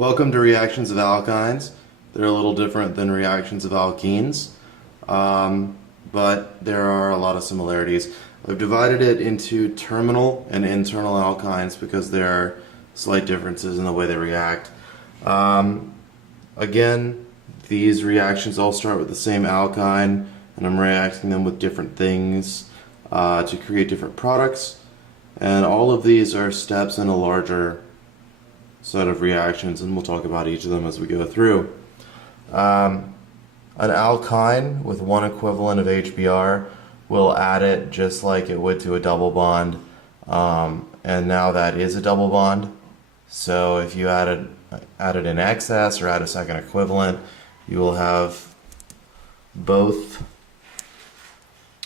Welcome to reactions of alkynes. They're a little different than reactions of alkenes, but there are a lot of similarities. I've divided it into terminal and internal alkynes because there are slight differences in the way they react. Again, these reactions all start with the same alkyne, and I'm reacting them with different things to create different products. And all of these are steps in a larger set of reactions, and we'll talk about each of them as we go through. An alkyne with one equivalent of HBr will add it just like it would to a double bond, and now that is a double bond. So if you add it in excess or add a second equivalent, you will have both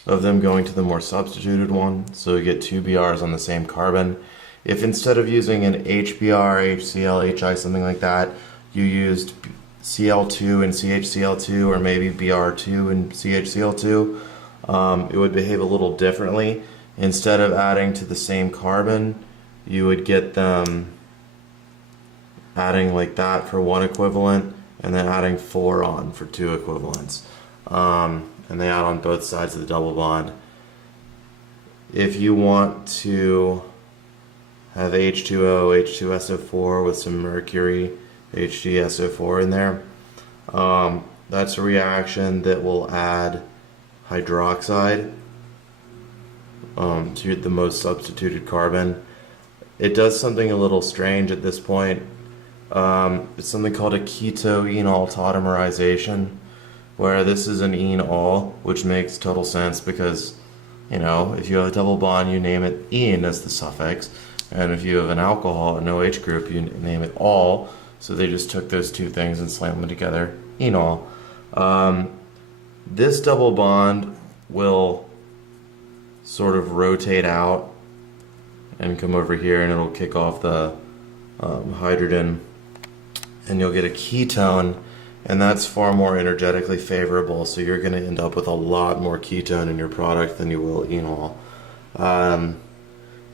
of them going to the more substituted one, so you get two BRs on the same carbon. If instead of using an HBr, HCl, HI, something like that, you used Cl2 and CHCl2, or maybe Br2 and CHCl2, it would behave a little differently. Instead of adding to the same carbon, you would get them adding like that for one equivalent, and then adding 4 on for 2 equivalents. And they add on both sides of the double bond. If you want to have H2O, H2SO4 with some mercury, HgSO4 in there, that's a reaction that will add hydroxide to the most substituted carbon. It does something a little strange at this point. It's something called a keto-enol tautomerization, where this is an enol, which makes total sense because, you know, if you have a double bond, you name it "ene" as the suffix, and if you have an alcohol, an OH group, you name it "ol." So they just took those two things and slammed them together, enol. This double bond will sort of rotate out and come over here, and it'll kick off the hydrogen, and you'll get a ketone, and that's far more energetically favorable, so you're going to end up with a lot more ketone in your product than you will enol.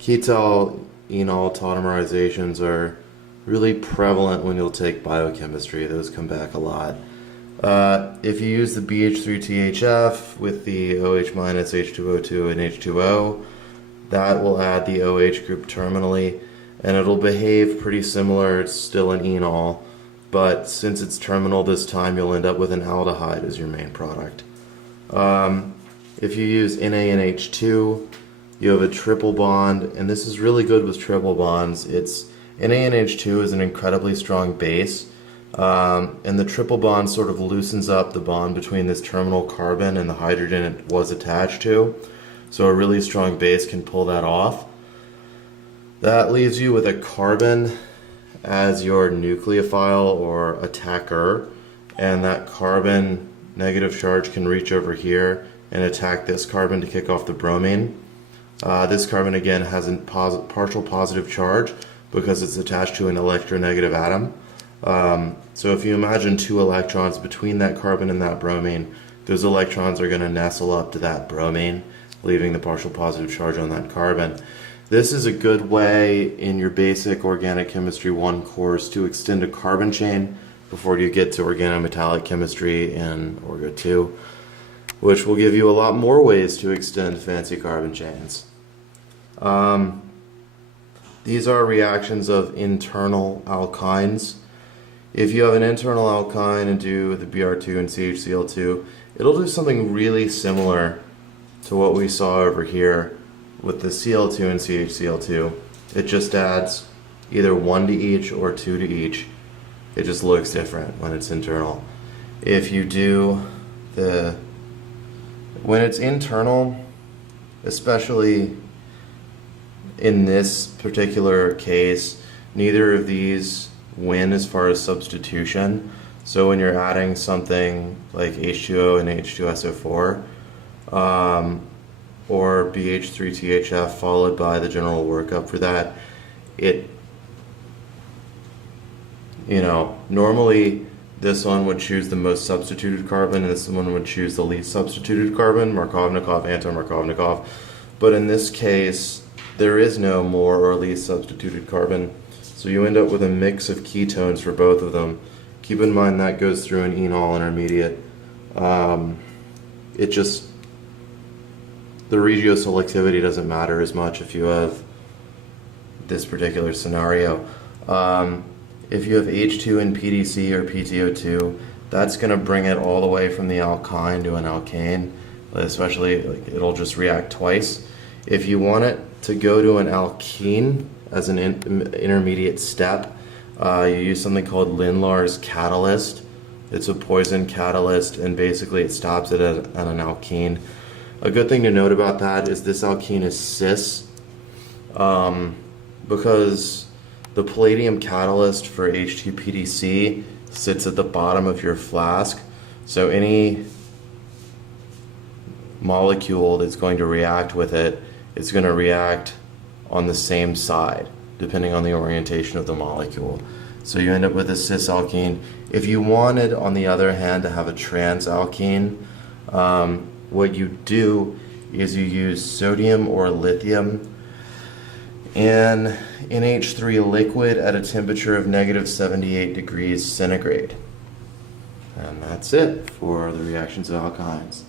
Keto-enol tautomerizations are really prevalent when you'll take biochemistry. Those come back a lot. If you use the BH3THF with the OH minus, H2O2, and H2O, that will add the OH group terminally, and it'll behave pretty similar. It's still an enol, but since it's terminal this time, you'll end up with an aldehyde as your main product. If you use NaNH2, you have a triple bond, and this is really good with triple bonds. NaNH2 is an incredibly strong base, and the triple bond sort of loosens up the bond between this terminal carbon and the hydrogen it was attached to, so a really strong base can pull that off. That leaves you with a carbon as your nucleophile or attacker, and that carbon negative charge can reach over here and attack this carbon to kick off the bromine. This carbon again has a partial positive charge because it's attached to an electronegative atom. So if you imagine 2 electrons between that carbon and that bromine, those electrons are going to nestle up to that bromine, leaving the partial positive charge on that carbon. This is a good way in your basic Organic Chemistry 1 course to extend a carbon chain before you get to organometallic chemistry in Orgo 2, which will give you a lot more ways to extend fancy carbon chains. These are reactions of internal alkynes. If you have an internal alkyne and do the Br2 and CHCl2, it'll do something really similar to what we saw over here with the Cl2 and CHCl2. It just adds either 1 to each or 2 to each. It just looks different when it's internal. If you do when it's internal, especially in this particular case, neither of these win as far as substitution. So when you're adding something like H2O and H2SO4, or BH3THF followed by the general workup for that, normally this one would choose the most substituted carbon and this one would choose the least substituted carbon, Markovnikov, anti-Markovnikov. But in this case, there is no more or least substituted carbon. So you end up with a mix of ketones for both of them. Keep in mind that goes through an enol intermediate. It just, the regioselectivity doesn't matter as much if you have this particular scenario. If you have H2 and PDC or PTO2, that's going to bring it all the way from the alkyne to an alkane, especially like it'll just react twice. If you want it to go to an alkene as an intermediate step, you use something called Lindlar's catalyst. It's a poison catalyst, and basically it stops it at an alkene. A good thing to note about that is this alkene is cis, because the palladium catalyst for H2PDC sits at the bottom of your flask. So any molecule that's going to react with it, it's going to react on the same side, depending on the orientation of the molecule. So you end up with a cis alkene. If you wanted, on the other hand, to have a trans alkene, what you do is you use sodium or lithium and NH3 liquid at a temperature of -78 degrees centigrade. And that's it for the reactions of alkynes.